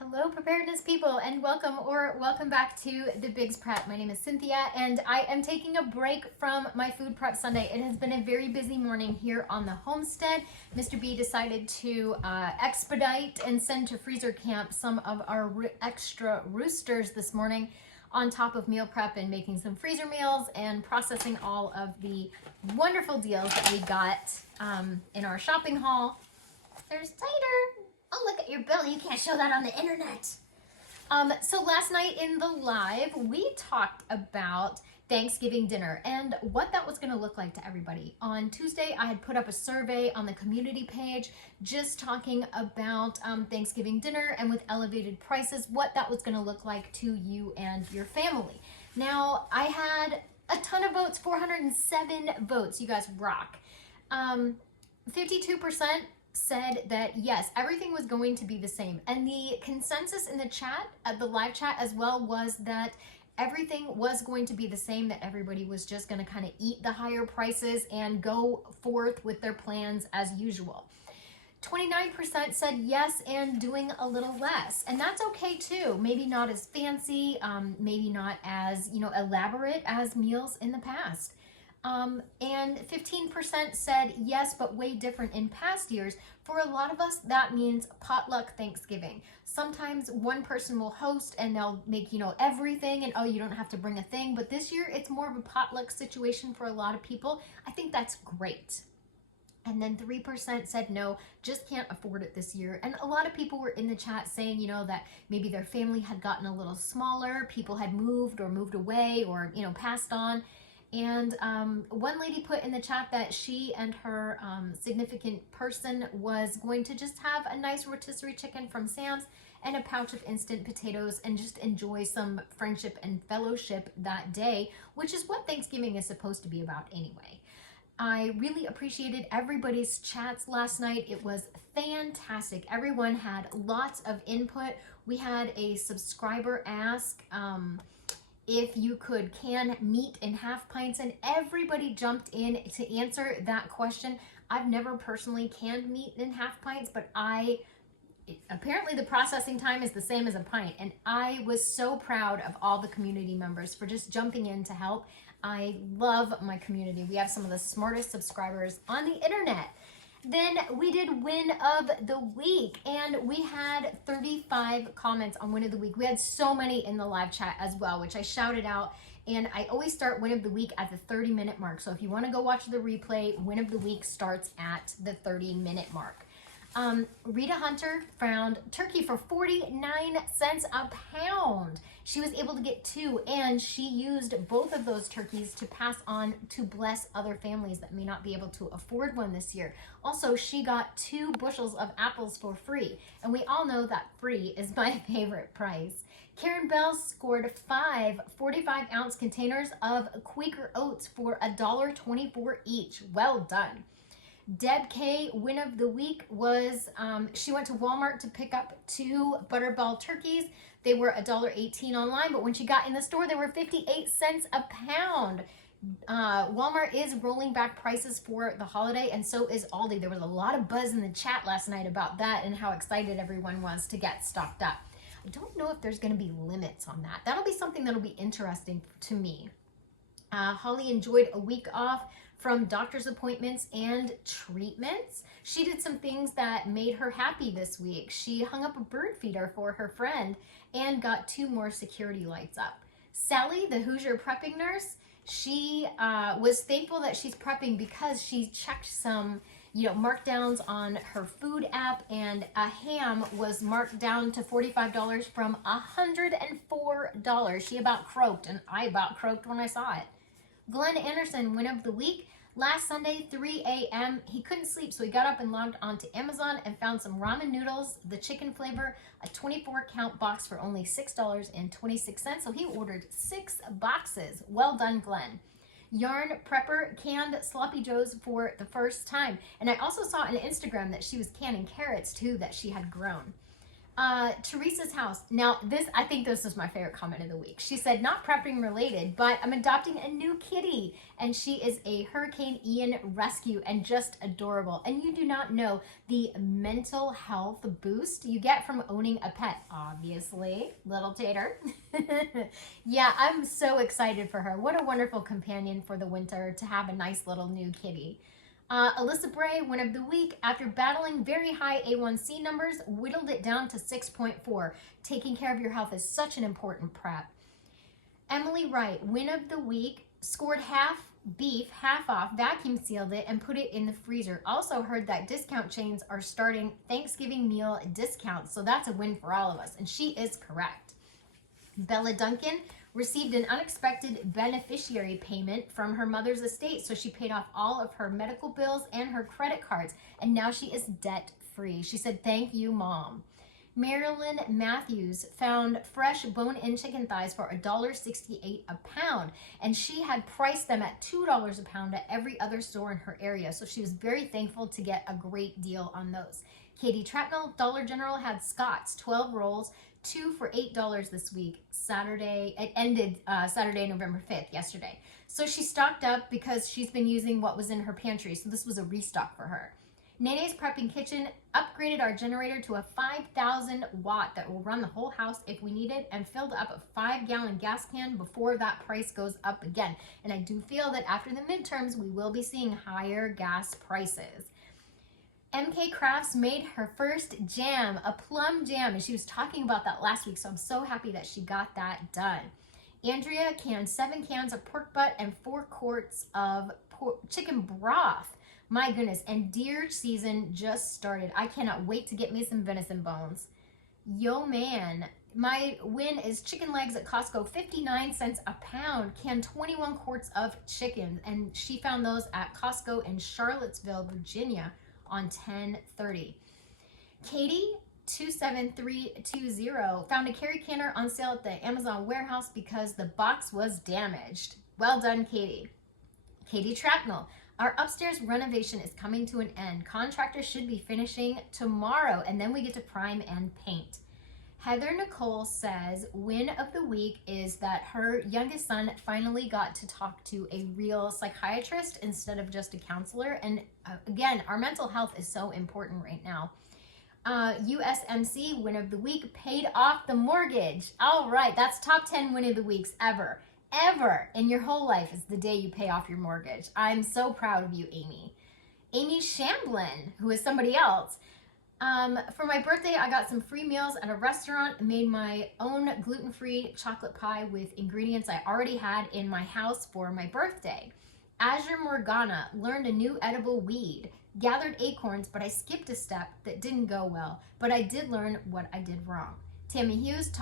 Hello, preparedness people, and welcome back to the Bigs Prep. My name is Cynthia, and I am taking a break from my food prep Sunday. It has been a very busy morning here on the homestead. Mr. B decided to expedite and send to freezer camp some of our extra roosters this morning, on top of meal prep and making some freezer meals and processing all of the wonderful deals that we got in our shopping haul. There's Tighter. Oh, look at your belly. You can't show that on the internet. So last night in the live, we talked about Thanksgiving dinner and what that was going to look like to everybody. On Tuesday, I had put up a survey on the community page just talking about Thanksgiving dinner and with elevated prices, what that was going to look like to you and your family. Now, I had a ton of votes, 407 votes. You guys rock. 52% said that yes, everything was going to be the same. And the consensus in the chat, the live chat as well, was that everything was going to be the same, that everybody was just going to kind of eat the higher prices and go forth with their plans as usual. 29% said yes and doing a little less, and that's okay too. Maybe not as fancy, maybe not as elaborate as meals in the past. And 15% said yes, but way different in past years. For a lot of us, that means potluck Thanksgiving. Sometimes one person will host and they'll make, everything, and oh, you don't have to bring a thing. But this year, it's more of a potluck situation for a lot of people. I think that's great. And then 3% said no, just can't afford it this year. And a lot of people were in the chat saying, that maybe their family had gotten a little smaller, people had moved or moved away or, passed on. And one lady put in the chat that she and her significant person was going to just have a nice rotisserie chicken from Sam's and a pouch of instant potatoes and just enjoy some friendship and fellowship that day, which is what Thanksgiving is supposed to be about anyway. I really appreciated everybody's chats last night. It was fantastic. Everyone had lots of input. We had a subscriber ask if you could can meat in half pints, and everybody jumped in to answer that question. I've never personally canned meat in half pints, but apparently the processing time is the same as a pint, and I was so proud of all the community members for just jumping in to help. I love my community. We have some of the smartest subscribers on the internet. Then we did win of the week, and we had 35 comments on win of the week. We had so many in the live chat as well, which I shouted out, and I always start win of the week at the 30-minute mark. So if you want to go watch the replay, win of the week starts at the 30-minute mark. Rita Hunter found turkey for 49 cents a pound. She was able to get two, and she used both of those turkeys to pass on to bless other families that may not be able to afford one this year. Also, she got 2 bushels of apples for free, and we all know that free is my favorite price. Karen Bell scored 5 45-ounce containers of Quaker oats for $1.24 each. Well done. Deb K, win of the week was, she went to Walmart to pick up 2 Butterball turkeys. They were $1.18 online, but when she got in the store, they were 58 cents a pound. Walmart is rolling back prices for the holiday, and so is Aldi. There was a lot of buzz in the chat last night about that and how excited everyone was to get stocked up. I don't know if there's going to be limits on that. That'll be something that'll be interesting to me. Holly enjoyed a week off from doctor's appointments and treatments. She did some things that made her happy this week. She hung up a bird feeder for her friend and got 2 more security lights up. Sally, the Hoosier prepping nurse, she was thankful that she's prepping because she checked some markdowns on her food app, and a ham was marked down to $45 from $104. She about croaked, and I about croaked when I saw it. Glenn Anderson, win of the week. Last Sunday, 3 a.m., he couldn't sleep, so he got up and logged onto Amazon and found some ramen noodles, the chicken flavor, a 24-count box for only $6.26. So he ordered 6 boxes. Well done, Glenn. Yarn Prepper canned Sloppy Joes for the first time. And I also saw on Instagram that she was canning carrots, too, that she had grown. Teresa's house. Now, I think this is my favorite comment of the week. She said, not prepping related, but I'm adopting a new kitty, and she is a Hurricane Ian rescue and just adorable. And you do not know the mental health boost you get from owning a pet, obviously. Little Tater. Yeah, I'm so excited for her. What a wonderful companion for the winter to have a nice little new kitty. Alyssa Bray, win of the week, after battling very high A1C numbers, whittled it down to 6.4. Taking care of your health is such an important prep. Emily Wright, win of the week, scored half beef, half off, vacuum sealed it, and put it in the freezer. Also heard that discount chains are starting Thanksgiving meal discounts, so that's a win for all of us, and she is correct. Bella Duncan received an unexpected beneficiary payment from her mother's estate, so she paid off all of her medical bills and her credit cards, and now she is debt-free. She said, thank you, Mom. Marilyn Matthews found fresh bone-in chicken thighs for $1.68 a pound, and she had priced them at $2 a pound at every other store in her area, so she was very thankful to get a great deal on those. Katie Trapnell, Dollar General, had Scott's 12 rolls, 2 for $8 this week. Saturday, it ended Saturday, November 5th, yesterday. So she stocked up because she's been using what was in her pantry, so this was a restock for her. Nene's Prepping Kitchen upgraded our generator to a 5,000 watt that will run the whole house if we need it, and filled up a 5-gallon gas can before that price goes up again. And I do feel that after the midterms, we will be seeing higher gas prices. MK Crafts made her first jam, a plum jam, and she was talking about that last week, so I'm so happy that she got that done. Andrea canned 7 cans of pork butt and 4 quarts of chicken broth. My goodness, and deer season just started. I cannot wait to get me some venison bones. Yo man, my win is chicken legs at Costco, 59 cents a pound, canned 21 quarts of chicken, and she found those at Costco in Charlottesville, Virginia on 10/30. Katie 27320 found a Carrie canner on sale at the Amazon warehouse because the box was damaged. Well done, Katie. Katie Trapnell, our upstairs renovation is coming to an end. Contractors should be finishing tomorrow, and then we get to prime and paint. Heather Nicole says win of the week is that her youngest son finally got to talk to a real psychiatrist instead of just a counselor. And again, our mental health is so important right now. USMC win of the week, paid off the mortgage. All right, that's top 10 win of the weeks ever. Ever in your whole life is the day you pay off your mortgage. I'm so proud of you, Amy. Amy Shamblin, who is somebody else. For my birthday, I got some free meals at a restaurant, made my own gluten-free chocolate pie with ingredients I already had in my house for my birthday. Azure Morgana learned a new edible weed, gathered acorns, but I skipped a step that didn't go well, but I did learn what I did wrong. Tammy Hughes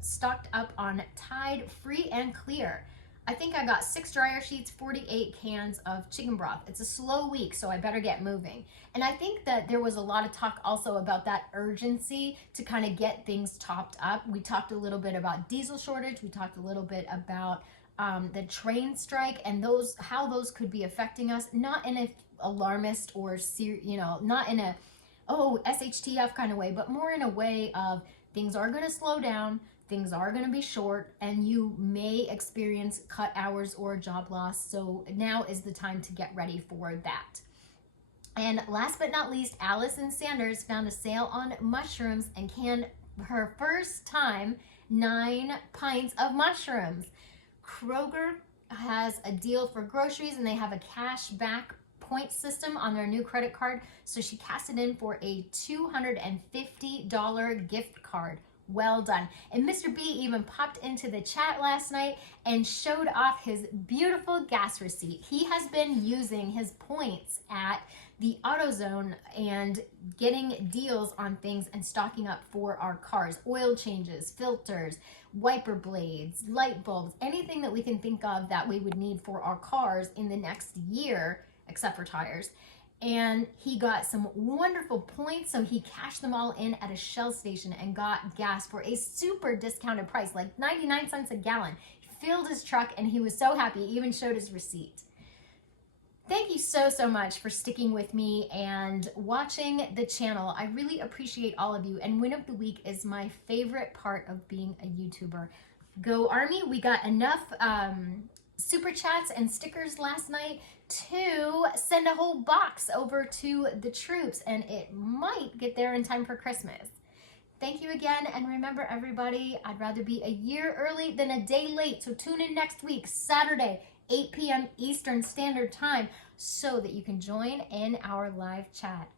stocked up on Tide Free and Clear. I think I got 6 dryer sheets, 48 cans of chicken broth. It's a slow week, so I better get moving. And I think that there was a lot of talk also about that urgency to kind of get things topped up. We talked a little bit about diesel shortage. We talked a little bit about the train strike and how those could be affecting us, not in an alarmist or not in a SHTF kind of way, but more in a way of things are going to slow down, things are going to be short, and you may experience cut hours or job loss. So now is the time to get ready for that. And last but not least, Allison Sanders found a sale on mushrooms and canned her first time 9 pints of mushrooms. Kroger has a deal for groceries, and they have a cash back point system on their new credit card, so she cast it in for a $250 gift card. Well done. And Mr. B even popped into the chat last night and showed off his beautiful gas receipt. He has been using his points at the AutoZone and getting deals on things and stocking up for our cars. Oil changes, filters, wiper blades, light bulbs, anything that we can think of that we would need for our cars in the next year, except for tires. And he got some wonderful points, so he cashed them all in at a Shell station and got gas for a super discounted price, like 99 cents a gallon. He filled his truck and he was so happy, he even showed his receipt. Thank you so, so much for sticking with me and watching the channel. I really appreciate all of you. And Win of the Week is my favorite part of being a YouTuber. Go Army. We got enough super chats and stickers last night to send a whole box over to the troops, and it might get there in time for Christmas. Thank you again, and remember everybody, I'd rather be a year early than a day late, so tune in next week, Saturday, 8 p.m. Eastern Standard Time, so that you can join in our live chat.